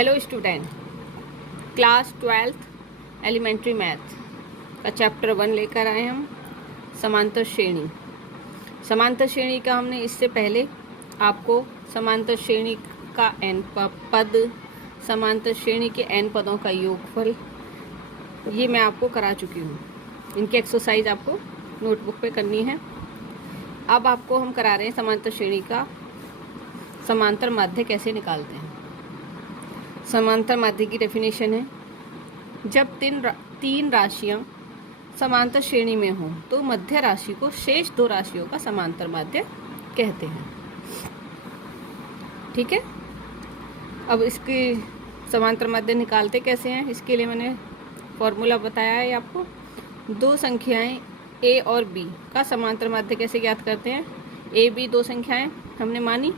Hello student, class 12th elementary math का chapter 1 लेकर आए हम समांतर श्रेणी। समांतर श्रेणी का हमने इससे पहले आपको समांतर श्रेणी का n पद, समांतर श्रेणी के n पदों का योगफल, ये मैं आपको करा चुकी हूँ। इनकी एक्सरसाइज आपको नोटबुक पे करनी है। अब आपको हम करा रहे हैं समांतर श्रेणी का समांतर माध्य कैसे निकालते हैं। समांतर माध्य की डेफिनेशन है, जब तीन राशियां समांतर श्रेणी में हों तो मध्य राशि को शेष दो राशियों का समांतर माध्य कहते हैं। ठीक है, अब इसकी समांतर माध्य निकालते कैसे हैं, इसके लिए मैंने फॉर्मूला बताया है आपको। दो संख्याएं a और b का समांतर माध्य कैसे ज्ञात करते हैं। a b दो संख्याएं हमने मानी,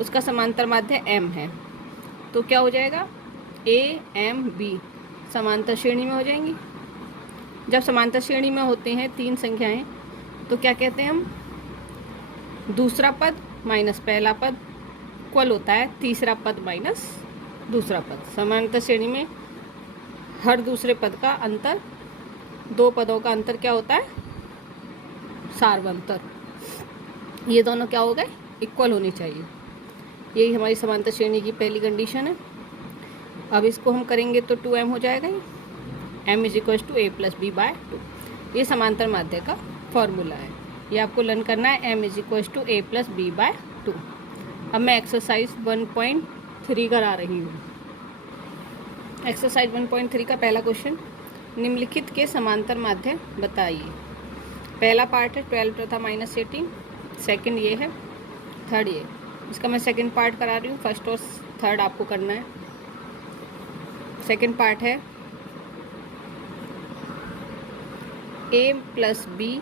उसका समांतर माध्य m है, तो क्या हो जाएगा a m b समांतर श्रेणी में हो जाएंगी। जब समांतर श्रेणी में होते हैं तीन संख्याएं तो क्या कहते हैं हम, दूसरा पद माइनस पहला पद इक्वल होता है तीसरा पद माइनस दूसरा पद। समांतर श्रेणी में हर दूसरे पद का अंतर, दो पदों का अंतर क्या होता है, सार्वंतर। ये दोनों क्या हो गए, इक्वल होनी चाहिए। यही हमारी समांतर श्रेणी की पहली कंडीशन है। अब इसको हम करेंगे तो 2m हो जाएगा। m is equal to a plus B by 2। ये समांतर माध्य का फॉर्मूला है, ये आपको लर्न करना है। m is equal to a plus B by 2। अब मैं एक्सरसाइज 1.3 करा रही हूँ। एक्सरसाइज 1.3 का पहला क्वेश्चन, निम्नलिखित के समांतर माध्य बताइए। पहला पार्ट है 12 तथा -18, सेकंड ये है, थर्ड ये। इसका मैं सेकंड पार्ट करा रही हूँ, फर्स्ट और थर्ड आपको करना है। सेकंड पार्ट है a प्लस बी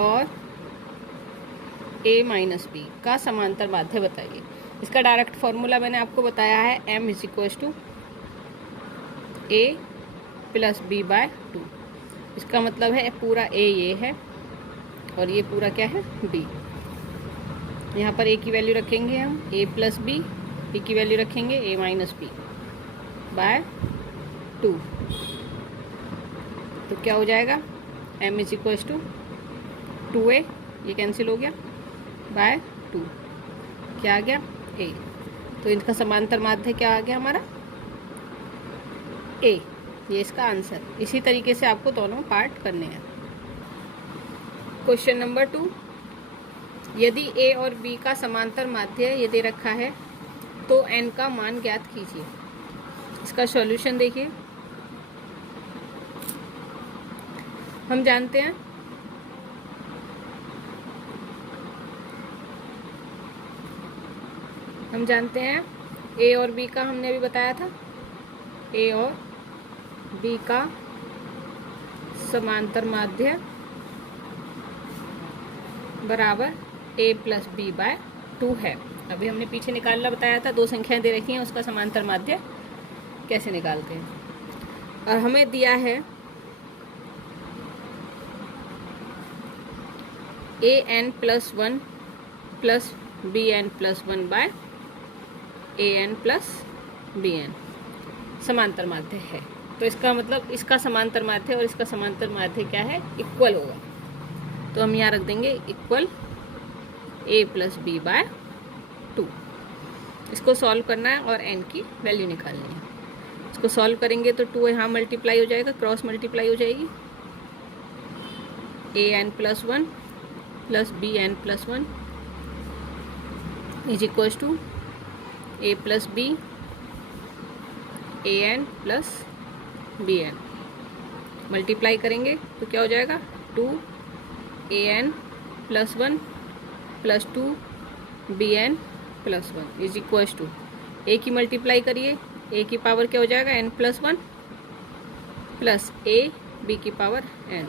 और a माइनस बी का समांतर माध्य बताइए। इसका डायरेक्ट फॉर्मूला मैंने आपको बताया है, m is equal to a plus B by 2। इसका मतलब है पूरा a ये है और ये पूरा क्या है b। यहाँ पर a की वैल्यू रखेंगे हम, a प्लस बी, b की वैल्यू रखेंगे a माइनस बी बाय 2। तो क्या हो जाएगा, m is equal to 2a, ये कैंसिल हो गया, बाय 2, क्या आ गया a। तो इनका समांतर माध्य क्या आ गया हमारा, a। ये इसका आंसर। इसी तरीके से आपको दोनों पार्ट करने हैं। क्वेश्चन नंबर 2, यदि a और b का समांतर माध्य ये दे रखा है तो n का मान ज्ञात कीजिए। इसका सॉल्यूशन देखिए। हम जानते हैं a और b का, हमने अभी बताया था a और b का समांतर माध्य बराबर a प्लस बी बाय 2 है। अभी हमने पीछे निकालना बताया था, दो संख्याएं दे रखी हैं, उसका समांतर माध्य कैसे निकालते हैं। और हमें दिया है an plus 1 plus bn plus 1 by an plus bn समांतर माध्य है। तो इसका मतलब इसका समांतर माध्य और इसका समांतर माध्य क्या है, इक्वल होगा। तो हम यहाँ रख देंगे equal a plus B by 2। इसको सॉल्व करना है और n की वैल्यू निकालनी है। इसको सॉल्व करेंगे तो 2 यहाँ मल्टीप्लाई हो जाएगा, क्रॉस मल्टीप्लाई हो जाएगी, an plus 1 plus bn plus 1 is equal to a plus B an plus bn। Multiply करेंगे तो क्या हो जाएगा, 2 an plus 1 plus 2 bn plus 1 is equal to a की मल्टीप्लाई करिए, a की पावर क्या हो जाएगा, n plus 1 plus a b की पावर n।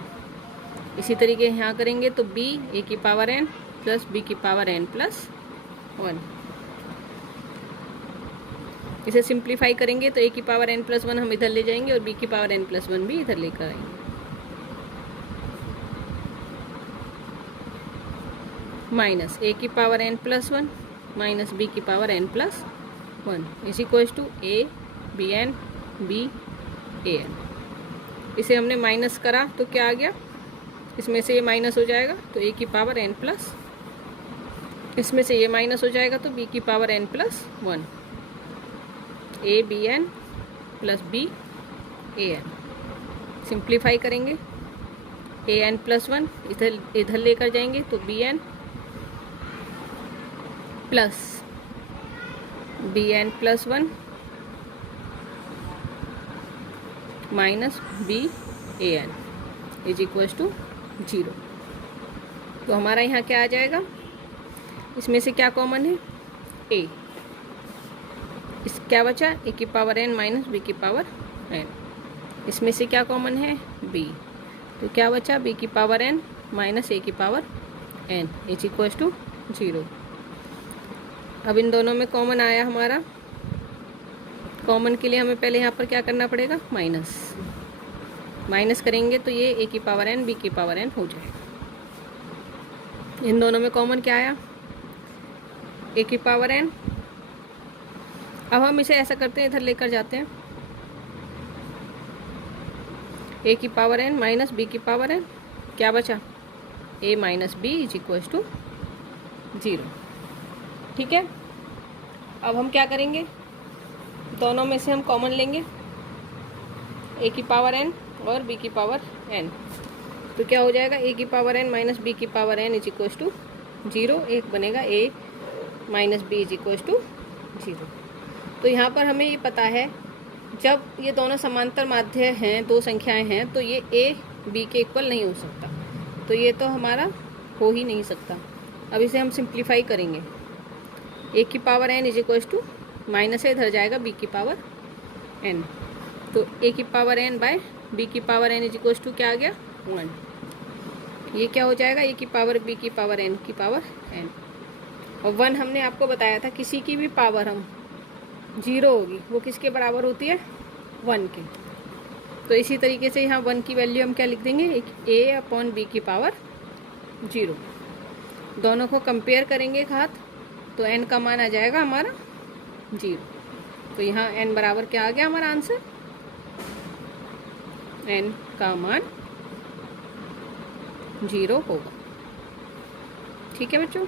इसी तरीके यहाँ करेंगे तो b a की पावर n प्लस b की पावर n प्लस 1। इसे सिंप्लीफाई करेंगे तो a की पावर n प्लस 1 हम इधर ले जाएंगे और b की पावर n प्लस 1 भी इधर लेकर आएंगे। माइनस a की power n plus 1 minus b की power n plus 1 is equals to A B N B A N. इसे हमने माइनस करा तो क्या आ गया, इसमें से ये माइनस हो जाएगा तो ए की पावर एन प्लस, इसमें से ये माइनस हो जाएगा तो बी की power N plus 1, A B N plus B A N. Simplify करेंगे, ए एन प्लस 1 इधर लेकर जाएंगे तो B N plus B N plus 1 minus B A N is equals to 0। तो हमारा यहाँ क्या आ जाएगा, इसमें से क्या कॉमन है, ए, इस क्या बचा, ए की पावर एन माइनस बी की पावर एन। इसमें से क्या कॉमन है, बी, तो क्या बचा, बी की पावर एन माइनस ए की power N is equals to 0। अब इन दोनों में कॉमन आया हमारा, कॉमन के लिए हमें पहले यहाँ पर क्या करना पड़ेगा, माइनस, माइनस करेंगे तो ये ए की पावर एन बी की पावर एन हो जाएगा। इन दोनों में कॉमन क्या आया, ए की पावर एन। अब हम इसे ऐसा करते हैं, इधर लेकर जाते हैं, ए की पावर एन माइनस बी की पावर एन, क्या बचा, A minus B is equals to 0। ठीक है, अब हम क्या करेंगे, दोनों में से हम कॉमन लेंगे, ए की पावर एन और बी की पावर एन, तो क्या हो जाएगा, ए की पावर एन माइनस बी की power N is equals to 0, एक बनेगा A minus B is equals to 0। तो यहाँ पर हमें ये पता है, जब ये दोनों समांतर माध्य हैं, दो संख्याएं हैं, तो ये ए बी के इक्वल नहीं हो सकता, तो ये तो हमारा हो ही नहीं सकता। अब इसे हम सिंप्लीफाई करेंगे, ए की power N is equals to minus से इधर जाएगा बी की पावर एन, तो ए की पावर एन बाय बी की power N is equals to क्या आ गया, 1। ये क्या हो जाएगा, ए की पावर बी की पावर एन की पावर एन, और 1 हमने आपको बताया था, किसी की भी पावर हम 0 होगी वो किसके बराबर होती है, 1 के। तो इसी तरीके से यहाँ 1 की वैल्यू हम क्या लिख देंगे, ए अपॉन बी की पावर 0। दोनों को कंपेयर करेंगे एक हाथ, तो n का मान आ जाएगा हमारा 0। तो यहाँ n बराबर क्या आ गया हमारा आंसर, n का मान 0 होगा। ठीक है बच्चों।